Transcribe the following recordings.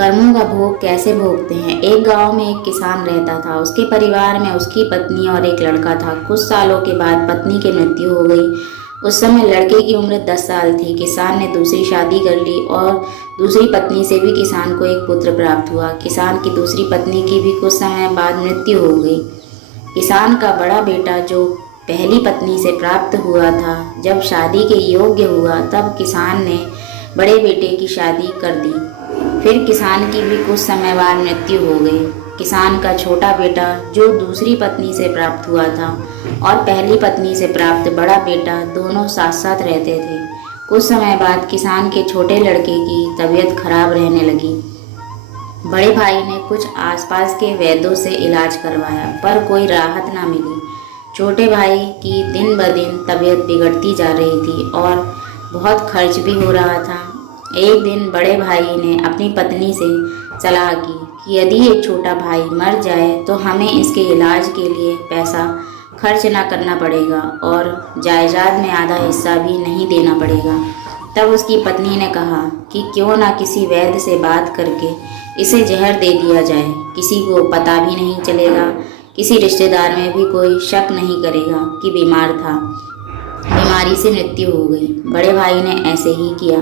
कर्मों का भोग कैसे भोगते हैं। एक गांव में एक किसान रहता था। उसके परिवार में उसकी पत्नी और एक लड़का था। कुछ सालों के बाद पत्नी की मृत्यु हो गई। उस समय लड़के की उम्र 10 साल थी। किसान ने दूसरी शादी कर ली और दूसरी पत्नी से भी किसान को एक पुत्र प्राप्त हुआ। किसान की दूसरी पत्नी की भी कुछ समय बाद मृत्यु हो गई। किसान का बड़ा बेटा जो पहली पत्नी से प्राप्त हुआ था, जब शादी के योग्य हुआ तब किसान ने बड़े बेटे की शादी कर दी। फिर किसान की भी कुछ समय बाद मृत्यु हो गई। किसान का छोटा बेटा जो दूसरी पत्नी से प्राप्त हुआ था और पहली पत्नी से प्राप्त बड़ा बेटा दोनों साथ साथ रहते थे। कुछ समय बाद किसान के छोटे लड़के की तबीयत खराब रहने लगी। बड़े भाई ने कुछ आसपास के वैद्यों से इलाज करवाया पर कोई राहत ना मिली। छोटे भाई की दिन ब दिन तबीयत बिगड़ती जा रही थी और बहुत खर्च भी हो रहा था। एक दिन बड़े भाई ने अपनी पत्नी से सलाह की कि यदि एक छोटा भाई मर जाए तो हमें इसके इलाज के लिए पैसा खर्च ना करना पड़ेगा और जायदाद में आधा हिस्सा भी नहीं देना पड़ेगा। तब उसकी पत्नी ने कहा कि क्यों ना किसी वैद्य से बात करके इसे जहर दे दिया जाए। किसी को पता भी नहीं चलेगा, किसी रिश्तेदार में भी कोई शक नहीं करेगा कि बीमार था। बीमारी से मृत्यु हो गई। बड़े भाई ने ऐसे ही किया।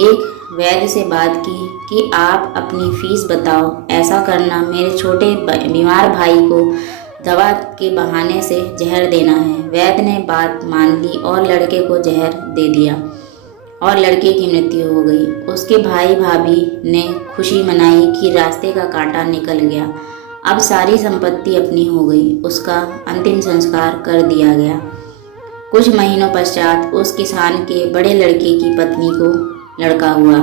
एक वैद्य से बात की कि आप अपनी फीस बताओ, ऐसा करना मेरे छोटे बीमार भाई को दवा के बहाने से जहर देना है। वैद्य ने बात मान ली और लड़के को जहर दे दिया और लड़के की मृत्यु हो गई। उसके भाई भाभी ने खुशी मनाई कि रास्ते का कांटा निकल गया, अब सारी संपत्ति अपनी हो गई। उसका अंतिम संस्कार कर दिया गया। कुछ महीनों पश्चात उस किसान के बड़े लड़के की पत्नी को लड़का हुआ।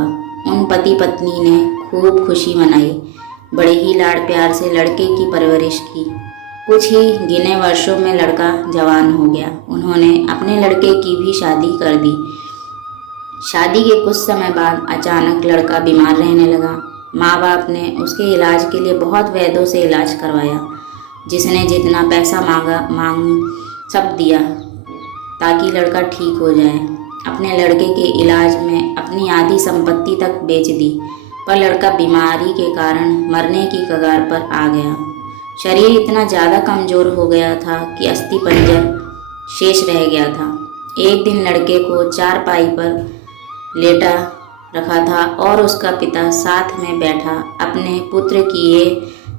उन पति पत्नी ने खूब खुशी मनाई, बड़े ही लाड़ प्यार से लड़के की परवरिश की। कुछ ही गिने वर्षों में लड़का जवान हो गया। उन्होंने अपने लड़के की भी शादी कर दी। शादी के कुछ समय बाद अचानक लड़का बीमार रहने लगा। माँ बाप ने उसके इलाज के लिए बहुत वैद्यों से इलाज करवाया। जिसने जितना पैसा मांगू सब दिया ताकि लड़का ठीक हो जाए। अपने लड़के के इलाज में अपनी आधी संपत्ति तक बेच दी, पर लड़का बीमारी के कारण मरने की कगार पर आ गया। शरीर इतना ज़्यादा कमज़ोर हो गया था कि अस्थि पंजर शेष रह गया था। एक दिन लड़के को चारपाई पर लेटा रखा था और उसका पिता साथ में बैठा अपने पुत्र की ये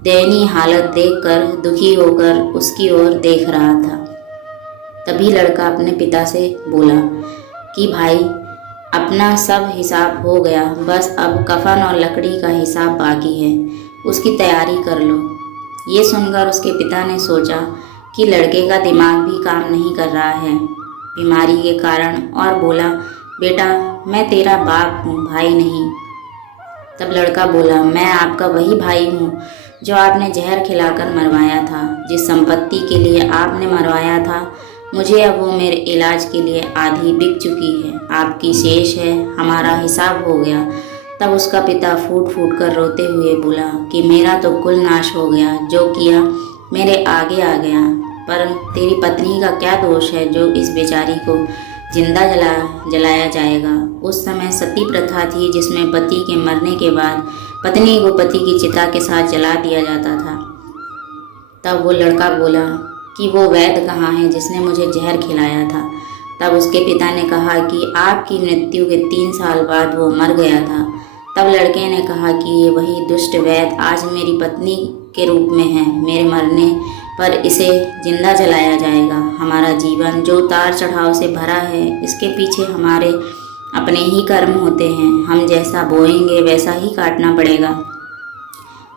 दयनीय हालत देखकर दुखी होकर उसकी ओर देख रहा था। तभी लड़का अपने पिता से बोला कि भाई, अपना सब हिसाब हो गया, बस अब कफन और लकड़ी का हिसाब बाकी है, उसकी तैयारी कर लो। ये सुनकर उसके पिता ने सोचा कि लड़के का दिमाग भी काम नहीं कर रहा है बीमारी के कारण, और बोला, बेटा मैं तेरा बाप हूँ, भाई नहीं। तब लड़का बोला, मैं आपका वही भाई हूँ जो आपने जहर खिलाकर मरवाया था। जिस संपत्ति के लिए आपने मरवाया था मुझे, अब वो मेरे इलाज के लिए आधी बिक चुकी है, आपकी शेष है, हमारा हिसाब हो गया। तब उसका पिता फूट फूट कर रोते हुए बोला कि मेरा तो कुल नाश हो गया, जो किया मेरे आगे आ गया, पर तेरी पत्नी का क्या दोष है जो इस बेचारी को जिंदा जलाया जाएगा। उस समय सती प्रथा थी जिसमें पति के मरने के बाद पत्नी को पति की चिता के साथ जला दिया जाता था। तब वो लड़का बोला कि वो वैद्य कहाँ है जिसने मुझे जहर खिलाया था। तब उसके पिता ने कहा कि आपकी मृत्यु के 3 साल बाद वो मर गया था। तब लड़के ने कहा कि ये वही दुष्ट वैद्य आज मेरी पत्नी के रूप में है, मेरे मरने पर इसे जिंदा जलाया जाएगा। हमारा जीवन जो उतार चढ़ाव से भरा है, इसके पीछे हमारे अपने ही कर्म होते हैं। हम जैसा बोएंगे वैसा ही काटना पड़ेगा।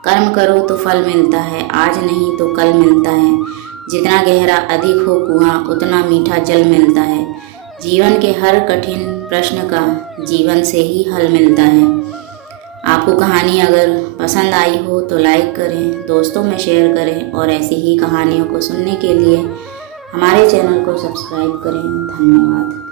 कर्म करो तो फल मिलता है, आज नहीं तो कल मिलता है। जितना गहरा अधिक हो कुआं, उतना मीठा जल मिलता है। जीवन के हर कठिन प्रश्न का जीवन से ही हल मिलता है। आपको कहानी अगर पसंद आई हो तो लाइक करें, दोस्तों में शेयर करें और ऐसी ही कहानियों को सुनने के लिए हमारे चैनल को सब्सक्राइब करें। धन्यवाद।